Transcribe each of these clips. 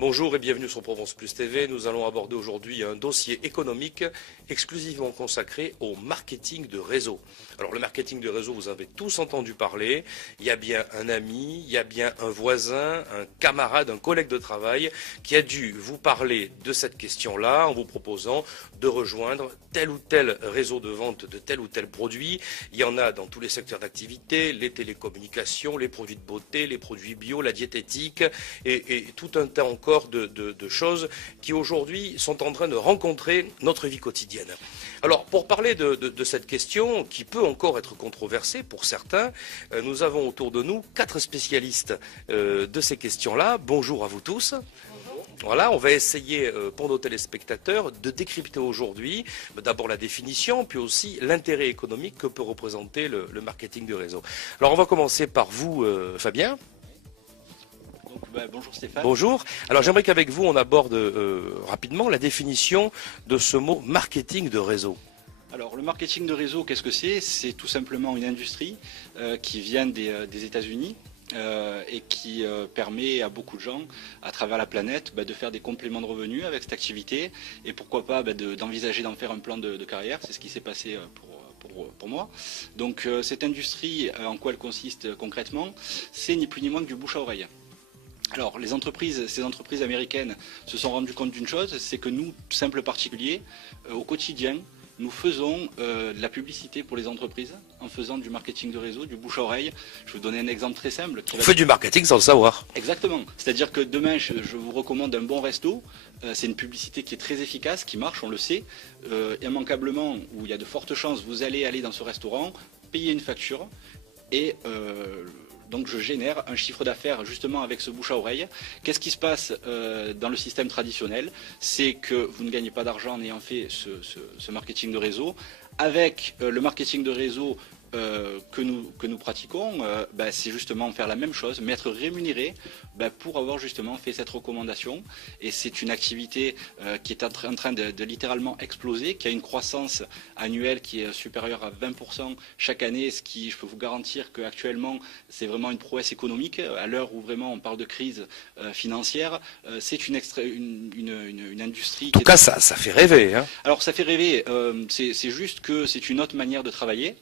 Bonjour et bienvenue sur Provence Plus TV. Nous allons aborder aujourd'hui un dossier économique exclusivement consacré au marketing de réseau. Alors le marketing de réseau, vous avez tous entendu parler. Il y a bien un ami, il y a bien un voisin, un camarade, un collègue de travail qui a dû vous parler de cette question-là en vous proposant de rejoindre tel ou tel réseau de vente de tel ou tel produit. Il y en a dans tous les secteurs d'activité, les télécommunications, les produits de beauté, les produits bio, la diététique et tout un tas encore de choses qui aujourd'hui sont en train de rencontrer notre vie quotidienne. Alors pour parler de cette question qui peut encore être controversée pour certains, nous avons autour de nous 4 spécialistes de ces questions-là. Bonjour à vous tous. Voilà, on va essayer pour nos téléspectateurs de décrypter aujourd'hui d'abord la définition, puis aussi l'intérêt économique que peut représenter le marketing de réseau. Alors on va commencer par vous, Fabien. Bonjour Stéphane. Bonjour. Alors j'aimerais qu'avec vous on aborde rapidement la définition de ce mot marketing de réseau. Alors le marketing de réseau, qu'est-ce que c'est? C'est tout simplement une industrie qui vient des États-Unis et qui permet à beaucoup de gens à travers la planète de faire des compléments de revenus avec cette activité et pourquoi pas d'envisager d'en faire un plan de carrière. C'est ce qui s'est passé pour moi. Donc cette industrie, en quoi elle consiste concrètement? C'est ni plus ni moins que du bouche à oreille. Alors ces entreprises américaines se sont rendues compte d'une chose, c'est que nous, simples particuliers, au quotidien, nous faisons de la publicité pour les entreprises en faisant du marketing de réseau, du bouche à oreille. Je vais vous donner un exemple très simple. On fait du marketing sans le savoir. Exactement. C'est-à-dire que demain, je vous recommande un bon resto. C'est une publicité qui est très efficace, qui marche, on le sait. Immanquablement, où il y a de fortes chances, vous allez aller dans ce restaurant, payer une facture et donc je génère un chiffre d'affaires justement avec ce bouche à oreille. Qu'est-ce qui se passe dans le système traditionnel? C'est que vous ne gagnez pas d'argent en ayant fait ce marketing de réseau. Avec le marketing de réseau que nous pratiquons, c'est justement faire la même chose, mais être rémunéré pour avoir justement fait cette recommandation. Et c'est une activité qui est en train de littéralement exploser, qui a une croissance annuelle qui est supérieure à 20% chaque année, ce qui, je peux vous garantir qu'actuellement, c'est vraiment une prouesse économique. À l'heure où vraiment on parle de crise financière, c'est une industrie... En tout cas, ça fait rêver. Hein. Alors ça fait rêver, c'est juste que c'est une autre manière de travailler.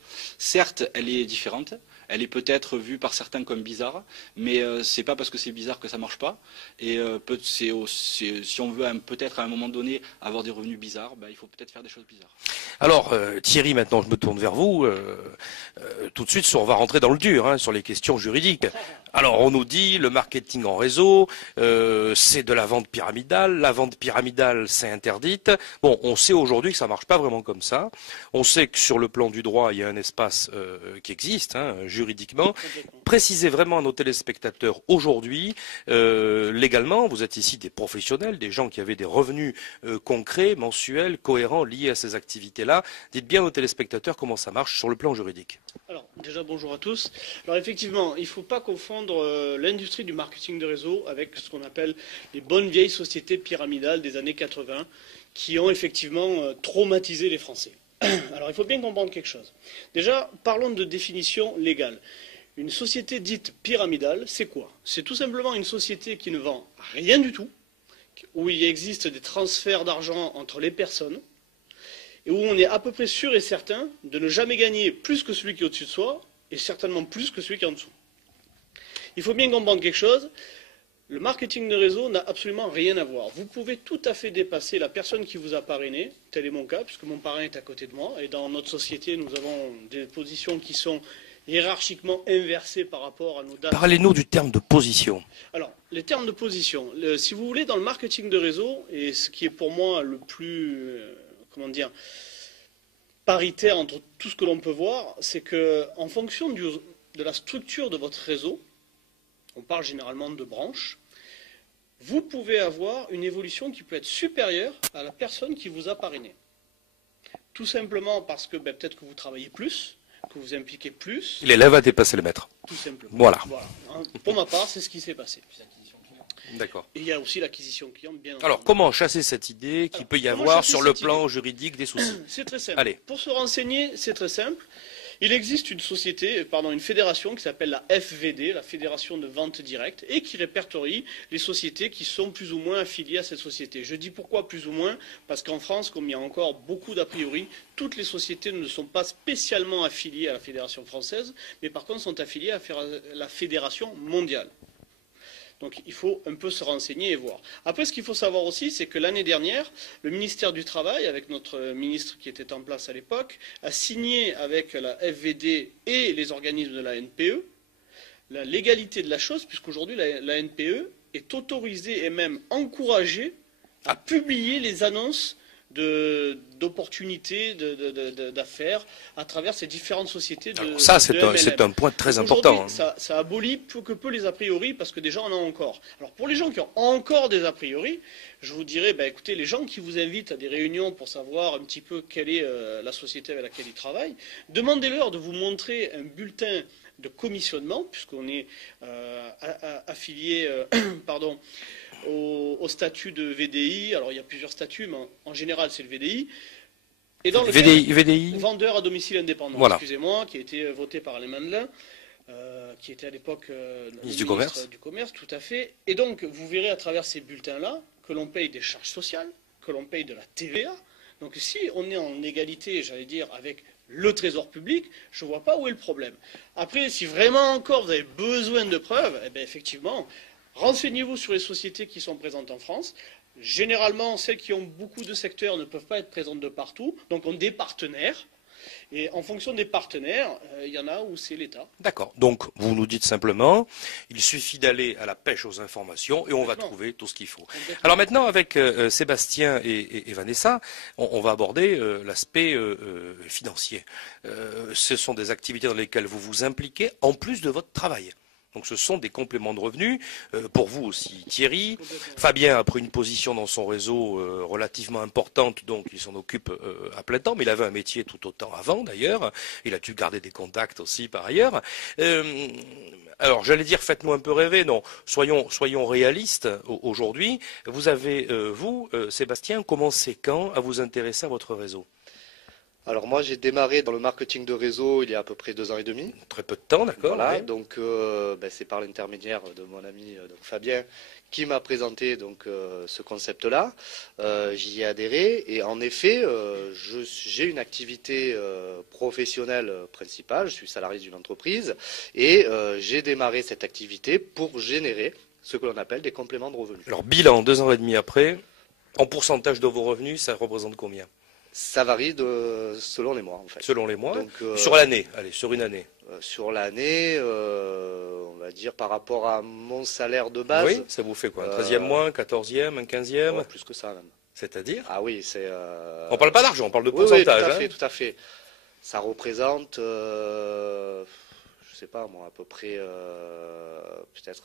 Certes, elle est différente, elle est peut-être vue par certains comme bizarre, mais c'est pas parce que c'est bizarre que ça marche pas. Et si on veut peut-être à un moment donné avoir des revenus bizarres, il faut peut-être faire des choses bizarres. Alors Thierry, maintenant je me tourne vers vous. Tout de suite, on va rentrer dans le dur, sur les questions juridiques. Alors on nous dit le marketing en réseau, c'est de la vente pyramidale. La vente pyramidale, c'est interdite. Bon, on sait aujourd'hui que ça marche pas vraiment comme ça. On sait que sur le plan du droit, il y a un espace qui existe juridiquement. Précisez vraiment à nos téléspectateurs aujourd'hui, légalement, vous êtes ici des professionnels, des gens qui avaient des revenus concrets, mensuels, cohérents, liés à ces activités-là. Dites bien aux téléspectateurs comment ça marche sur le plan juridique. Alors déjà bonjour à tous. Alors effectivement, il ne faut pas confondre l'industrie du marketing de réseau avec ce qu'on appelle les bonnes vieilles sociétés pyramidales des années 80 qui ont effectivement traumatisé les Français. Alors il faut bien comprendre quelque chose. Déjà, parlons de définition légale. Une société dite pyramidale, c'est quoi? C'est tout simplement une société qui ne vend rien du tout, où il existe des transferts d'argent entre les personnes, et où on est à peu près sûr et certain de ne jamais gagner plus que celui qui est au-dessus de soi, et certainement plus que celui qui est en dessous. Il faut bien comprendre quelque chose, le marketing de réseau n'a absolument rien à voir. Vous pouvez tout à fait dépasser la personne qui vous a parrainé, tel est mon cas, puisque mon parrain est à côté de moi, et dans notre société, nous avons des positions qui sont hiérarchiquement inversées par rapport à nos dates. Parlez-nous du terme de position. Alors, les termes de position, si vous voulez, dans le marketing de réseau, et ce qui est pour moi le plus... paritaire entre tout ce que l'on peut voir, c'est qu'en fonction de la structure de votre réseau, on parle généralement de branches, vous pouvez avoir une évolution qui peut être supérieure à la personne qui vous a parrainé. Tout simplement parce que peut-être que vous travaillez plus, que vous impliquez plus. L'élève a dépassé le maître. Tout simplement. Voilà. Pour ma part, c'est ce qui s'est passé. D'accord. Et il y a aussi l'acquisition client, bien entendu. Alors, comment chasser cette idée qu'il peut y avoir sur le plan juridique des soucis? C'est très simple. Allez. Pour se renseigner, c'est très simple. Il existe une une fédération qui s'appelle la FVD, la Fédération de Vente Directe, et qui répertorie les sociétés qui sont plus ou moins affiliées à cette société. Je dis pourquoi plus ou moins, parce qu'en France, comme il y a encore beaucoup d'a priori, toutes les sociétés ne sont pas spécialement affiliées à la Fédération française, mais par contre sont affiliées à la Fédération mondiale. Donc il faut un peu se renseigner et voir. Après, ce qu'il faut savoir aussi, c'est que l'année dernière, le ministère du Travail, avec notre ministre qui était en place à l'époque, a signé avec la FVD et les organismes de la NPE la légalité de la chose, puisqu'aujourd'hui la NPE est autorisée et même encouragée à publier les annonces d'opportunités d'affaires à travers ces différentes sociétés de Alors ça, c'est un point très important. Ça abolit peu que peu les a priori parce que des gens en ont encore. Alors pour les gens qui ont encore des a priori, je vous dirais, écoutez, les gens qui vous invitent à des réunions pour savoir un petit peu quelle est la société avec laquelle ils travaillent, demandez-leur de vous montrer un bulletin de commissionnement, puisqu'on est affilié au statut de VDI. Alors il y a plusieurs statuts, mais en général c'est le VDI. Et dans le VDI vendeur à domicile indépendant, voilà. Excusez-moi, qui a été voté par Alain Mandelin, qui était à l'époque ministre du Commerce, tout à fait. Et donc vous verrez à travers ces bulletins-là que l'on paye des charges sociales, que l'on paye de la TVA. Donc si on est en égalité, j'allais dire, avec le trésor public, je ne vois pas où est le problème. Après, si vraiment encore vous avez besoin de preuves, effectivement, renseignez-vous sur les sociétés qui sont présentes en France. Généralement, celles qui ont beaucoup de secteurs ne peuvent pas être présentes de partout, donc on a des partenaires. Et en fonction des partenaires, il y en a où c'est l'État. D'accord. Donc, vous nous dites simplement, il suffit d'aller à la pêche aux informations et on va trouver tout ce qu'il faut. Exactement. Alors maintenant, avec Sébastien et Vanessa, on va aborder l'aspect financier. Ce sont des activités dans lesquelles vous vous impliquez en plus de votre travail. Donc ce sont des compléments de revenus, pour vous aussi Thierry. Fabien a pris une position dans son réseau relativement importante, donc il s'en occupe à plein temps, mais il avait un métier tout autant avant d'ailleurs. Il a dû garder des contacts aussi par ailleurs. Alors j'allais dire faites-nous un peu rêver, non, soyons réalistes aujourd'hui. Vous avez, Sébastien, commencé quand à vous intéresser à votre réseau ? Alors moi j'ai démarré dans le marketing de réseau il y a à peu près 2 ans et demi. Très peu de temps, d'accord. Voilà, ouais. donc c'est par l'intermédiaire de mon ami Fabien qui m'a présenté ce concept-là. J'y ai adhéré et en effet j'ai une activité professionnelle principale, je suis salarié d'une entreprise et j'ai démarré cette activité pour générer ce que l'on appelle des compléments de revenus. Alors bilan, 2 ans et demi après, en pourcentage de vos revenus, ça représente combien ? Ça varie selon les mois en fait. Selon les mois. Donc, sur l'année, allez, sur une année. Sur l'année, on va dire par rapport à mon salaire de base. Oui, ça vous fait quoi? Un 13e mois, un 14e, un 15e? Plus que ça même. C'est-à-dire? Ah oui, c'est... On parle pas d'argent, on parle de oui, pourcentage. oui, tout à fait. Ça représente, je sais pas moi, à peu près peut-être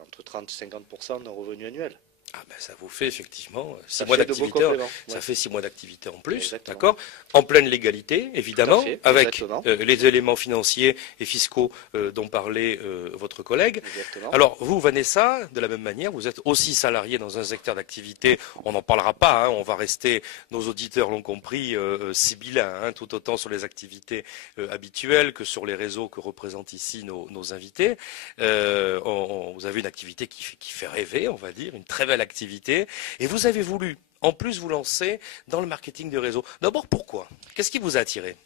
entre 30 et 50% d'un revenu annuel. Ah ben ça vous fait effectivement 6 Ça mois fait de beaux d'activité. compléments, Ça ouais. fait 6 mois d'activité en plus, Exactement. d'accord? En pleine légalité, évidemment, fait, avec exactement. les éléments financiers et fiscaux dont parlait votre collègue. Exactement. Alors vous, Vanessa, de la même manière, vous êtes aussi salarié dans un secteur d'activité. On n'en parlera pas, hein, on va rester, nos auditeurs l'ont compris, sibyllins, hein, tout autant sur les activités habituelles que sur les réseaux que représentent ici nos invités. Vous avez une activité qui fait rêver, on va dire, une très belle activité. Et vous avez voulu, en plus, vous lancer dans le marketing de réseau. D'abord, pourquoi? Qu'est-ce qui vous a attiré?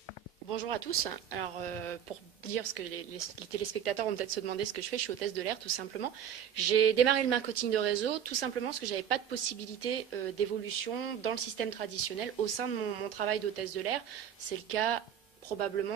Bonjour à tous. Alors, pour dire, parce que les téléspectateurs vont peut-être se demander ce que je fais, je suis hôtesse de l'air, tout simplement. J'ai démarré le marketing de réseau, tout simplement parce que je n'avais pas de possibilité d'évolution dans le système traditionnel au sein de mon travail d'hôtesse de l'air. C'est le cas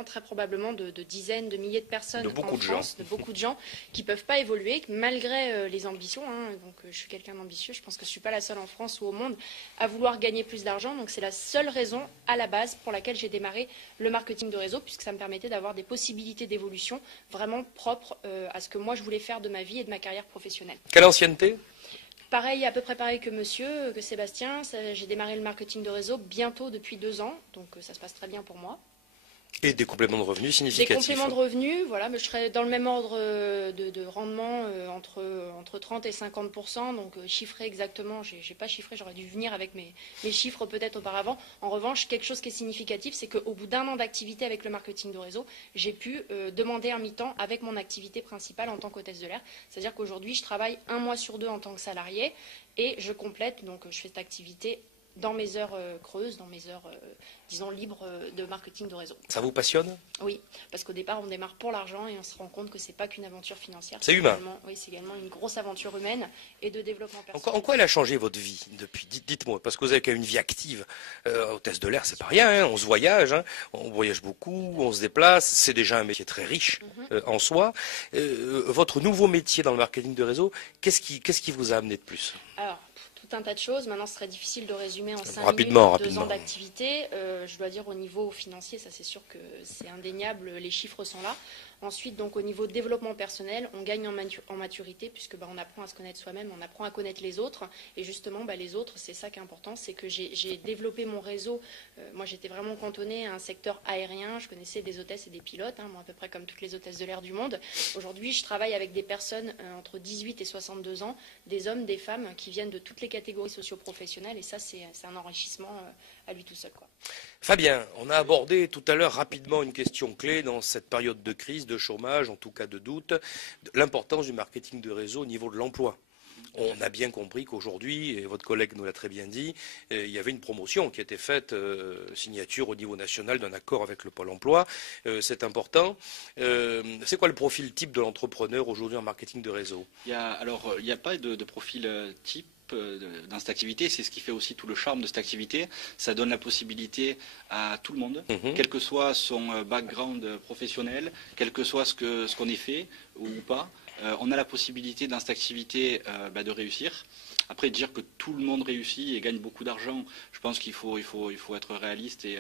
très probablement de dizaines, de milliers de personnes en France, de beaucoup de gens qui ne peuvent pas évoluer malgré les ambitions. Hein. Donc, je suis quelqu'un d'ambitieux, je pense que je ne suis pas la seule en France ou au monde à vouloir gagner plus d'argent. Donc c'est la seule raison à la base pour laquelle j'ai démarré le marketing de réseau, puisque ça me permettait d'avoir des possibilités d'évolution vraiment propres à ce que moi je voulais faire de ma vie et de ma carrière professionnelle. Quelle ancienneté? Pareil, à peu près pareil que Sébastien. J'ai démarré le marketing de réseau bientôt depuis 2 ans, donc ça se passe très bien pour moi. Et des compléments de revenus Des significatifs. compléments de revenus, voilà, mais je serais dans le même ordre de rendement entre 30 et 50%. Donc chiffré exactement, j'ai pas chiffré, j'aurais dû venir avec mes chiffres peut-être auparavant. En revanche, quelque chose qui est significatif, c'est qu'au bout d'1 an d'activité avec le marketing de réseau, j'ai pu demander un mi-temps avec mon activité principale en tant qu'hôtesse de l'air. C'est-à-dire qu'aujourd'hui, je travaille 1 mois sur 2 en tant que salarié et je complète, donc je fais cette activité dans mes heures creuses, dans mes heures, disons, libres de marketing de réseau. Ça vous passionne? Oui, parce qu'au départ, on démarre pour l'argent et on se rend compte que ce n'est pas qu'une aventure financière. C'est humain. Oui, c'est également une grosse aventure humaine et de développement personnel. En quoi elle a changé votre vie depuis? Dites-moi, parce que vous avez quand même une vie active. Hôtesse de l'air, c'est pas rien, hein, on se voyage, hein, on voyage beaucoup, on se déplace, c'est déjà un métier très riche en soi. Votre nouveau métier dans le marketing de réseau, qu'est-ce qui vous a amené de plus? Alors, tout un tas de choses. Maintenant, ce serait difficile de résumer en 5 Rapidement. minutes 2 ans d'activité. Je dois dire au niveau financier, ça c'est sûr que c'est indéniable, les chiffres sont là. Ensuite, donc au niveau développement personnel, on gagne en maturité puisque on apprend à se connaître soi-même, on apprend à connaître les autres. Et justement, les autres, c'est ça qui est important, c'est que j'ai développé mon réseau. Moi, j'étais vraiment cantonnée à un secteur aérien. Je connaissais des hôtesses et des pilotes, moi à peu près comme toutes les hôtesses de l'air du monde. Aujourd'hui, je travaille avec des personnes entre 18 et 62 ans, des hommes, des femmes qui viennent de toutes les catégories socio-professionnelles. Et ça, c'est un enrichissement à lui tout seul, quoi. Fabien, on a abordé tout à l'heure rapidement une question clé dans cette période de crise, de chômage, en tout cas de doute, l'importance du marketing de réseau au niveau de l'emploi. On a bien compris qu'aujourd'hui, et votre collègue nous l'a très bien dit, il y avait une promotion qui a été faite, signature au niveau national d'un accord avec le Pôle emploi. C'est important. C'est quoi le profil type de l'entrepreneur aujourd'hui en marketing de réseau? Il n'y a pas de profil type dans cette activité, c'est ce qui fait aussi tout le charme de cette activité. Ça donne la possibilité à tout le monde, quel que soit son background professionnel, quel que soit ce qu'on ait fait ou pas, on a la possibilité dans cette activité de réussir. Après, dire que tout le monde réussit et gagne beaucoup d'argent, je pense qu'il faut être réaliste et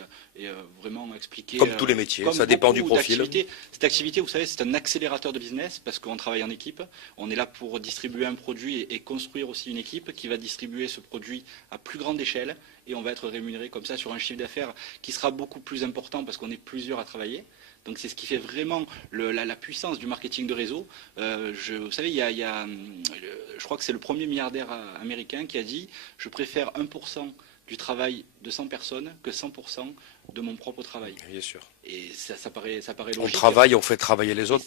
vraiment expliquer. Comme tous les métiers, ça dépend du profil. Cette activité, vous savez, c'est un accélérateur de business parce qu'on travaille en équipe. On est là pour distribuer un produit et construire aussi une équipe qui va distribuer ce produit à plus grande échelle et on va être rémunéré comme ça sur un chiffre d'affaires qui sera beaucoup plus important parce qu'on est plusieurs à travailler. Donc c'est ce qui fait vraiment la puissance du marketing de réseau. Vous savez, je crois que c'est le premier milliardaire américain qui a dit « Je préfère 1% du travail de 100 personnes que 100% de mon propre travail. » Bien sûr. Et ça paraît logique. On travaille, on fait travailler les autres,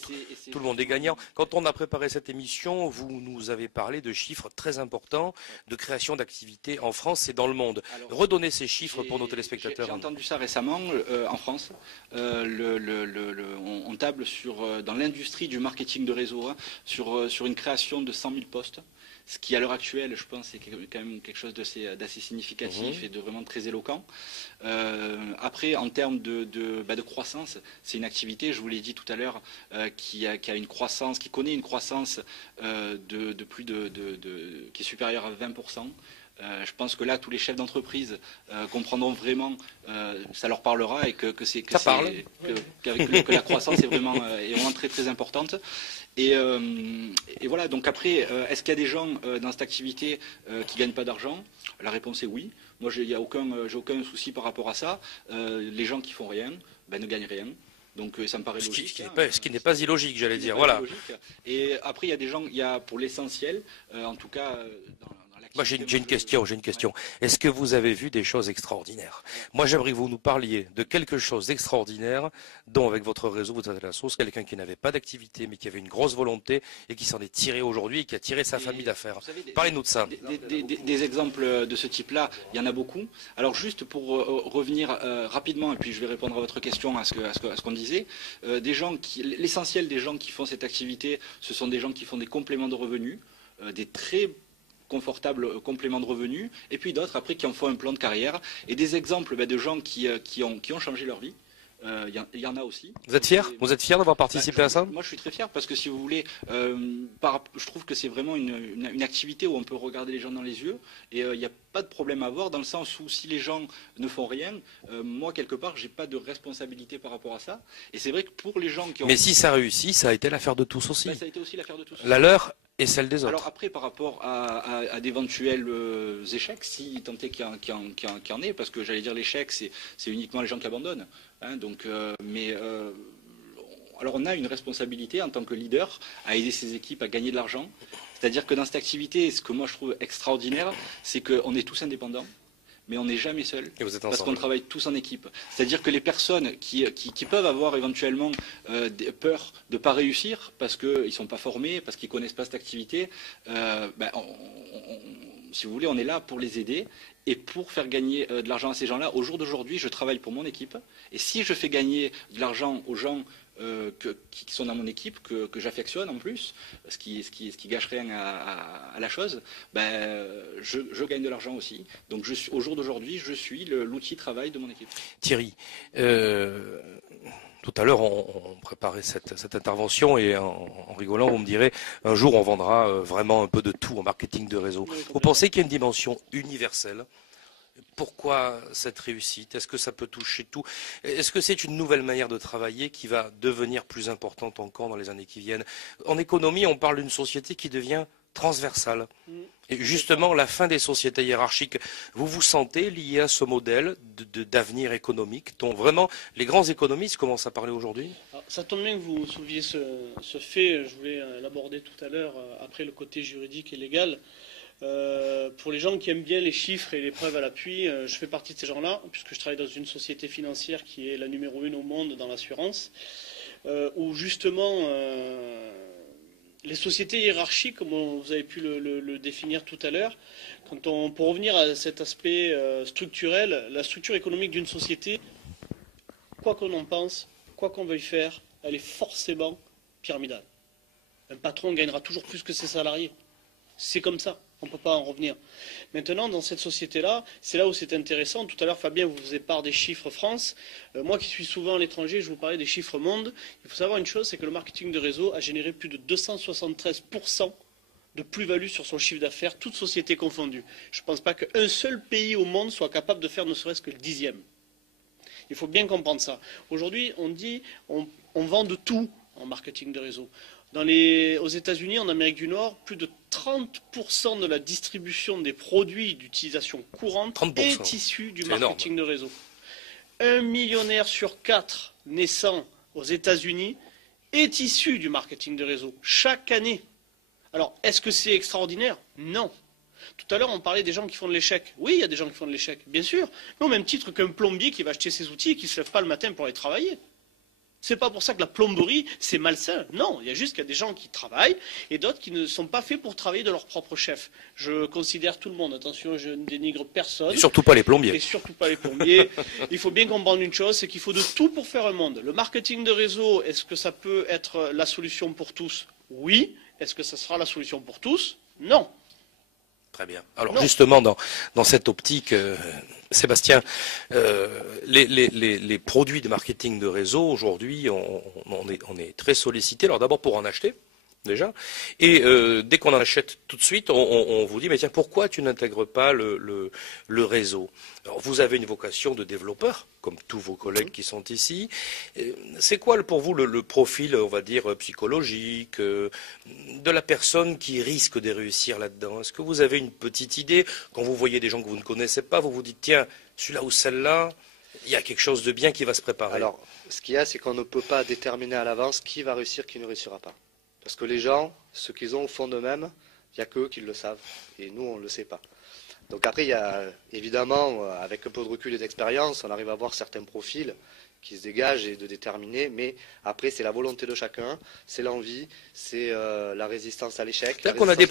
tout le monde est gagnant. Quand on a préparé cette émission, vous nous avez parlé de chiffres très importants de création d'activités en France et dans le monde. Alors, redonnez ces chiffres pour nos téléspectateurs. J'ai entendu ça récemment en France. On table dans l'industrie du marketing de réseau sur une création de 100 000 postes. Ce qui, à l'heure actuelle, je pense, est quand même quelque chose d'assez significatif et de vraiment très éloquent. Après, en termes de croissance, c'est une activité, je vous l'ai dit tout à l'heure, qui connaît une croissance qui est supérieure à 20%. Je pense que là, tous les chefs d'entreprise comprendront vraiment, ça leur parlera et que la croissance est vraiment très très importante. Et voilà, donc après, est-ce qu'il y a des gens dans cette activité qui ne gagnent pas d'argent? La réponse est oui. Moi, j'ai aucun souci par rapport à ça. Les gens qui font rien ne gagnent rien. Donc ça me paraît logique. Ce qui n'est pas illogique, j'allais dire. Voilà. Et après, il y a des gens, pour l'essentiel, en tout cas... Moi, j'ai une question. Est-ce que vous avez vu des choses extraordinaires? Moi, j'aimerais que vous nous parliez de quelque chose d'extraordinaire dont, avec votre réseau, vous êtes à la source, quelqu'un qui n'avait pas d'activité, mais qui avait une grosse volonté et qui s'en est tiré aujourd'hui et qui a tiré sa famille d'affaires. Parlez-nous de ça. Des exemples de ce type-là, il y en a beaucoup. Alors, juste pour revenir rapidement, et puis je vais répondre à votre question, à ce qu'on disait, l'essentiel des gens qui font cette activité, ce sont des gens qui font des compléments de revenus, des très confortables compléments de revenus, et puis d'autres après qui en font un plan de carrière, et des exemples de gens qui ont changé leur vie. Il y en a aussi. Vous êtes fier? Vous êtes fier d'avoir participé à ça? Moi, je suis très fier parce que si vous voulez, je trouve que c'est vraiment une activité où on peut regarder les gens dans les yeux et il n'y a pas de problème à avoir dans le sens où si les gens ne font rien, moi quelque part, j'ai pas de responsabilité par rapport à ça. Et c'est vrai que pour les gens qui ont... Mais si ça réussit, ça a été l'affaire de tous aussi. Ça a été aussi l'affaire de tous. La leur et celle des autres. Alors après, par rapport à d'éventuels échecs, si tant est qu'il y en ait, parce que j'allais dire l'échec, c'est uniquement les gens qui abandonnent. Hein, donc, alors on a une responsabilité en tant que leader à aider ces équipes à gagner de l'argent. C'est-à-dire que dans cette activité, ce que moi je trouve extraordinaire, c'est qu'on est tous indépendants, mais on n'est jamais seul, Et vous êtes parce ensemble. qu'on travaille tous en équipe. C'est-à-dire que les personnes qui peuvent avoir éventuellement peur de ne pas réussir, parce qu'ils ne sont pas formés, parce qu'ils ne connaissent pas cette activité, si vous voulez, on est là pour les aider et pour faire gagner de l'argent à ces gens-là. Au jour d'aujourd'hui, je travaille pour mon équipe, et si je fais gagner de l'argent aux gens qui sont dans mon équipe, que j'affectionne en plus, ce qui gâche rien à la chose, je gagne de l'argent aussi. Donc au jour d'aujourd'hui, je suis l'outil de travail de mon équipe. Thierry, tout à l'heure, on préparait cette intervention et en rigolant, vous me direz, un jour, on vendra vraiment un peu de tout en marketing de réseau. Vous pensez qu'il y a une dimension universelle? Pourquoi cette réussite? Est-ce que ça peut toucher tout? Est-ce que c'est une nouvelle manière de travailler qui va devenir plus importante encore dans les années qui viennent? En économie, on parle d'une société qui devient transversale. Et justement, la fin des sociétés hiérarchiques, vous vous sentez lié à ce modèle d'avenir économique dont vraiment les grands économistes commencent à parler aujourd'hui? Ça tombe bien que vous souleviez ce fait, je voulais l'aborder tout à l'heure, après le côté juridique et légal. Pour les gens qui aiment bien les chiffres et les preuves à l'appui, je fais partie de ces gens-là, puisque je travaille dans une société financière qui est la numéro 1 au monde dans l'assurance, où justement les sociétés hiérarchiques, comme vous avez pu le définir tout à l'heure, pour revenir à cet aspect structurel, la structure économique d'une société, quoi qu'on en pense, quoi qu'on veuille faire, elle est forcément pyramidale. Un patron gagnera toujours plus que ses salariés. C'est comme ça. On ne peut pas en revenir. Maintenant, dans cette société-là, c'est là où c'est intéressant. Tout à l'heure, Fabien vous faisait part des chiffres France. Moi qui suis souvent à l'étranger, je vous parlais des chiffres monde. Il faut savoir une chose, c'est que le marketing de réseau a généré plus de 273% de plus-value sur son chiffre d'affaires, toutes sociétés confondues. Je ne pense pas qu'un seul pays au monde soit capable de faire ne serait-ce que le 10e. Il faut bien comprendre ça. Aujourd'hui, on dit on vend de tout en marketing de réseau. Aux États-Unis, en Amérique du Nord, plus de 30% de la distribution des produits d'utilisation courante 30%. est issue du C'est marketing de réseau. 1 millionnaire sur 4 naissant aux États-Unis est issu du marketing de réseau, chaque année. Alors, est-ce que c'est extraordinaire? Non. Tout à l'heure, on parlait des gens qui font de l'échec. Oui, il y a des gens qui font de l'échec, bien sûr. Mais au même titre qu'un plombier qui va acheter ses outils et qui ne se lève pas le matin pour aller travailler. C'est pas pour ça que la plomberie, c'est malsain. Non, il y a juste qu'il y a des gens qui travaillent et d'autres qui ne sont pas faits pour travailler de leur propre chef. Je considère tout le monde, attention, je ne dénigre personne. Et surtout pas les plombiers. Et surtout pas les plombiers. Il faut bien comprendre une chose, c'est qu'il faut de tout pour faire un monde. Le marketing de réseau, est-ce que ça peut être la solution pour tous? Oui. Est-ce que ça sera la solution pour tous? Non. Très bien. Alors Non. justement, dans cette optique, Sébastien, les produits de marketing de réseau, aujourd'hui, on est très sollicité. Alors d'abord pour en acheter, déjà. Et dès qu'on en achète tout de suite, on vous dit, mais tiens, pourquoi tu n'intègres pas le réseau? Alors vous avez une vocation de développeur, comme tous vos collègues qui sont ici. C'est quoi pour vous le profil, on va dire, psychologique de la personne qui risque de réussir là-dedans? Est-ce que vous avez une petite idée? Quand vous voyez des gens que vous ne connaissez pas, vous vous dites, tiens, celui-là ou celle-là, il y a quelque chose de bien qui va se préparer. Alors, ce qu'il y a, c'est qu'on ne peut pas déterminer à l'avance qui va réussir, qui ne réussira pas. Parce que les gens, ce qu'ils ont au fond d'eux-mêmes, il n'y a qu'eux qui le savent. Et nous, on ne le sait pas. Donc après, il y a évidemment, avec un peu de recul et d'expérience, on arrive à voir certains profils qui se dégagent et de déterminer. Mais après, c'est la volonté de chacun, c'est l'envie, c'est la résistance à l'échec. C'est-à-dire qu'on a des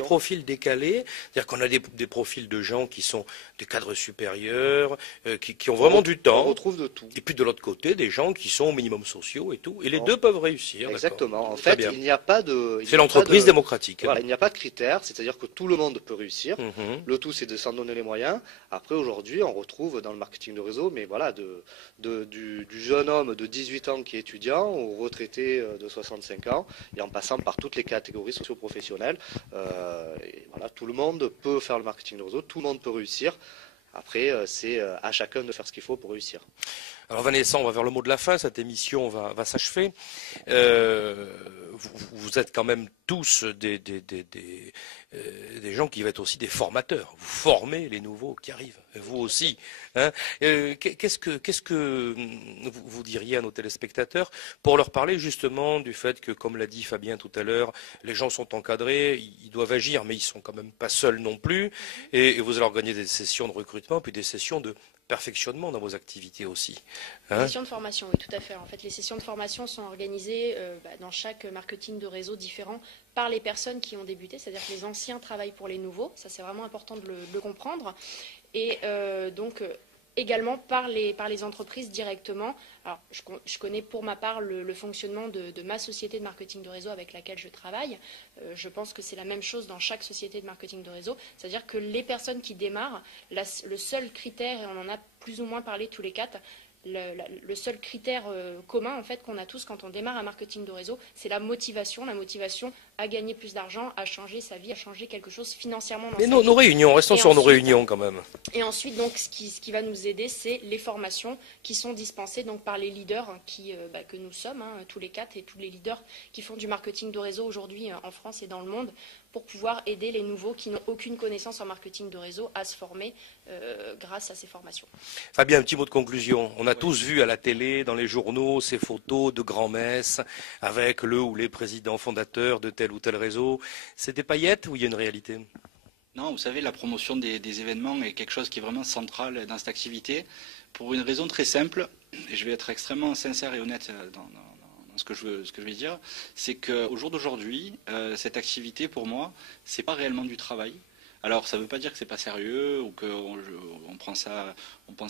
profils décalés, c'est-à-dire qu'on a des profils de gens qui sont des cadres supérieurs, qui ont vraiment du temps. On retrouve de tout. Et puis de l'autre côté, des gens qui sont au minimum sociaux et tout. Et les deux peuvent réussir. Exactement. En fait, il n'y a pas de... C'est l'entreprise démocratique. Voilà, il n'y a pas de critères, c'est-à-dire que tout le monde peut réussir. Le tout, c'est de s'en donner les moyens. Après, aujourd'hui, on retrouve dans le marketing de réseau, mais voilà, du jeune homme de 18 ans qui est étudiant au retraité de 65 ans, et en passant par toutes les catégories socio-professionnelles. Et voilà, tout le monde peut faire le marketing de réseau, tout le monde peut réussir. Après, c'est à chacun de faire ce qu'il faut pour réussir. Alors Vanessa, on va vers le mot de la fin, cette émission va s'achever. Vous êtes quand même tous des gens qui vont être aussi des formateurs. Vous formez les nouveaux qui arrivent, vous aussi. Hein. Qu'est-ce que vous diriez à nos téléspectateurs pour leur parler justement du fait que, comme l'a dit Fabien tout à l'heure, les gens sont encadrés, ils doivent agir, mais ils sont quand même pas seuls non plus. Et vous allez organiser des sessions de recrutement, puis des sessions de perfectionnement dans vos activités aussi. Les sessions de formation, oui, tout à fait. En fait, les sessions de formation sont organisées dans chaque marketing de réseau différent par les personnes qui ont débuté, c'est-à-dire que les anciens travaillent pour les nouveaux. Ça, c'est vraiment important de le comprendre. Et donc, également par les entreprises directement. Alors, je connais pour ma part le fonctionnement de ma société de marketing de réseau avec laquelle je travaille. Je pense que c'est la même chose dans chaque société de marketing de réseau. C'est-à-dire que les personnes qui démarrent, le seul critère, et on en a plus ou moins parlé tous les quatre, le seul critère commun en fait qu'on a tous quand on démarre un marketing de réseau, c'est la motivation à gagner plus d'argent, à changer sa vie, à changer quelque chose financièrement. Mais nos réunions, restons sur nos réunions quand même. Et ensuite, donc, ce qui va nous aider, c'est les formations qui sont dispensées donc par les leaders que nous sommes, tous les quatre, et tous les leaders qui font du marketing de réseau aujourd'hui en France et dans le monde, pour pouvoir aider les nouveaux qui n'ont aucune connaissance en marketing de réseau à se former grâce à ces formations. Fabien, un petit mot de conclusion. On a tous vu à la télé, dans les journaux, ces photos de grand-messes avec le ou les présidents fondateurs de tel ou tel réseau. C'est des paillettes ou il y a une réalité ? Non, vous savez, la promotion des événements est quelque chose qui est vraiment central dans cette activité, pour une raison très simple, et je vais être extrêmement sincère et honnête dans ce que je vais dire, c'est qu'au jour d'aujourd'hui, cette activité, pour moi, c'est pas réellement du travail. Alors, ça ne veut pas dire que c'est pas sérieux ou qu'on prend ça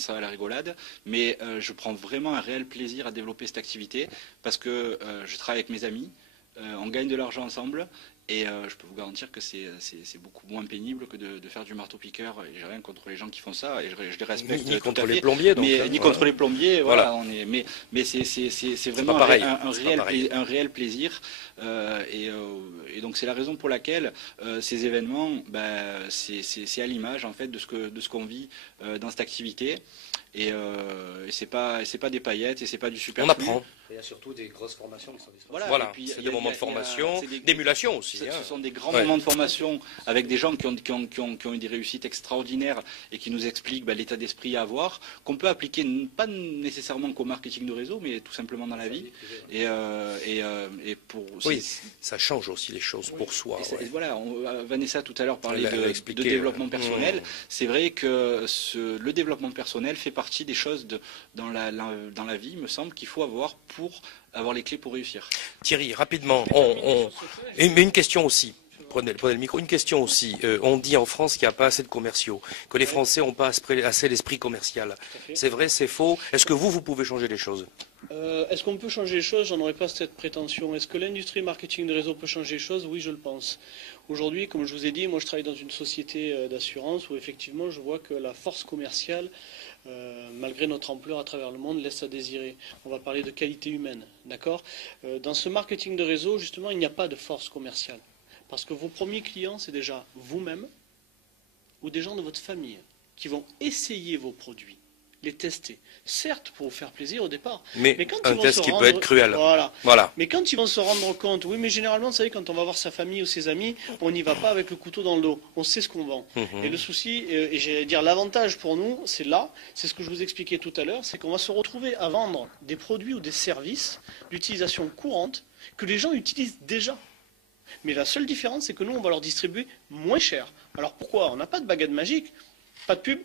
à la rigolade, mais je prends vraiment un réel plaisir à développer cette activité parce que je travaille avec mes amis, on gagne de l'argent ensemble. Et je peux vous garantir que c'est beaucoup moins pénible que de faire du marteau-piqueur. Et j'ai rien contre les gens qui font ça, et je les respecte. Ni contre les plombiers, donc. Ni contre les plombiers, voilà. Mais c'est vraiment un réel plaisir. Et donc c'est la raison pour laquelle ces événements, c'est à l'image en fait de ce qu'on vit dans cette activité. Et c'est pas des paillettes et c'est pas du superflu. On apprend. Il y a surtout des grosses formations qui sont dispensées. Voilà, c'est des moments de formation, d'émulation aussi. Ce sont des grands moments de formation avec des gens qui ont eu des réussites extraordinaires et qui nous expliquent l'état d'esprit à avoir, qu'on peut appliquer pas nécessairement qu'au marketing de réseau, mais tout simplement dans la vie. Oui, ça change aussi les choses pour soi. Et voilà, Vanessa tout à l'heure parlait de développement personnel. C'est vrai que le développement personnel fait partie des choses dans la vie, il me semble, qu'il faut avoir pour avoir les clés pour réussir. Thierry, rapidement, mais une question aussi. Prenez le micro. Une question aussi. On dit en France qu'il n'y a pas assez de commerciaux, que les Français n'ont pas assez l'esprit commercial. C'est vrai, c'est faux. Est-ce que vous pouvez changer les choses ? Est-ce qu'on peut changer les choses? J'en aurais pas cette prétention. Est-ce que l'industrie marketing de réseau peut changer les choses? Oui, je le pense. Aujourd'hui, comme je vous ai dit, moi je travaille dans une société d'assurance où effectivement je vois que la force commerciale, malgré notre ampleur à travers le monde, laisse à désirer. On va parler de qualité humaine, d'accord? Dans ce marketing de réseau, justement, il n'y a pas de force commerciale. Parce que vos premiers clients, c'est déjà vous-même ou des gens de votre famille qui vont essayer vos produits, les tester. Certes, pour vous faire plaisir au départ. Mais quand un test qui peut être cruel. Voilà. Mais quand ils vont se rendre compte, oui, mais généralement, vous savez, quand on va voir sa famille ou ses amis, on n'y va pas avec le couteau dans le dos. On sait ce qu'on vend. Et le souci, et j'allais dire l'avantage pour nous, c'est ce que je vous expliquais tout à l'heure, c'est qu'on va se retrouver à vendre des produits ou des services d'utilisation courante que les gens utilisent déjà. Mais la seule différence, c'est que nous, on va leur distribuer moins cher. Alors pourquoi? On n'a pas de baguette magique, pas de pub,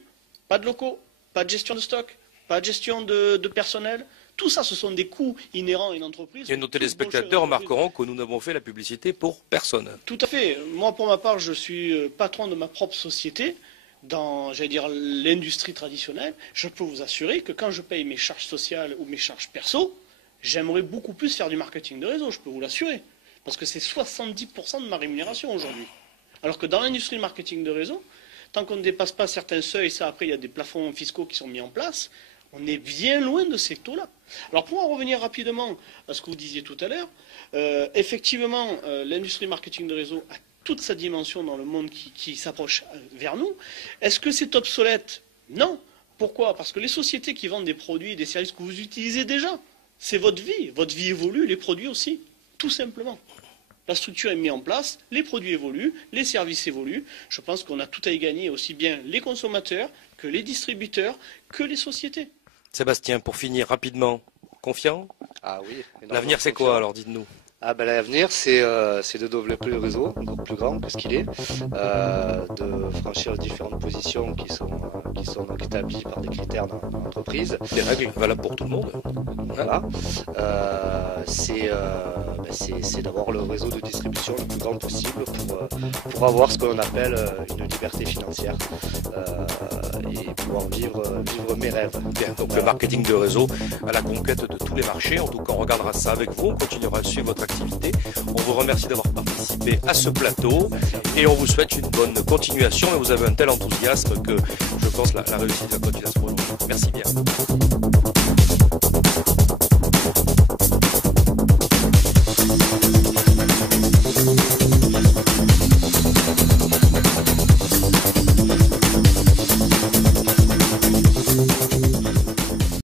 pas de locaux, pas de gestion de stock, pas de gestion de personnel. Tout ça, ce sont des coûts inhérents à une entreprise. Et nos téléspectateurs remarqueront que nous n'avons fait la publicité pour personne. Tout à fait. Moi, pour ma part, je suis patron de ma propre société dans, j'allais dire, l'industrie traditionnelle. Je peux vous assurer que quand je paye mes charges sociales ou mes charges perso, j'aimerais beaucoup plus faire du marketing de réseau, je peux vous l'assurer. Parce que c'est 70% de ma rémunération aujourd'hui. Alors que dans l'industrie du marketing de réseau, tant qu'on ne dépasse pas certains seuils, ça après il y a des plafonds fiscaux qui sont mis en place, on est bien loin de ces taux-là. Alors pour en revenir rapidement à ce que vous disiez tout à l'heure, effectivement l'industrie du marketing de réseau a toute sa dimension dans le monde qui s'approche vers nous. Est-ce que c'est obsolète? Non. Pourquoi? Parce que les sociétés qui vendent des produits et des services que vous utilisez déjà, c'est votre vie. Votre vie évolue, les produits aussi, tout simplement. La structure est mise en place, les produits évoluent, les services évoluent. Je pense qu'on a tout à y gagner, aussi bien les consommateurs que les distributeurs, que les sociétés. Sébastien, pour finir rapidement, confiant? Ah oui. L'avenir, c'est quoi alors, dites-nous? Ah ben l'avenir, c'est de développer le réseau, encore plus grand que ce qu'il est, de franchir différentes positions qui sont donc établies par des critères dans l'entreprise. Des règles valables pour tout le monde. Voilà. C'est d'avoir le réseau de distribution le plus grand possible pour avoir ce que l'on appelle une liberté financière et pouvoir vivre mes rêves. Bien, donc le marketing de réseau à la conquête de tous les marchés. En tout cas, on regardera ça avec vous. On continuera à suivre votre activité. On vous remercie d'avoir participé à ce plateau et on vous souhaite une bonne continuation. Et vous avez un tel enthousiasme que je pense la réussite va continuer à se prolonger. Merci bien.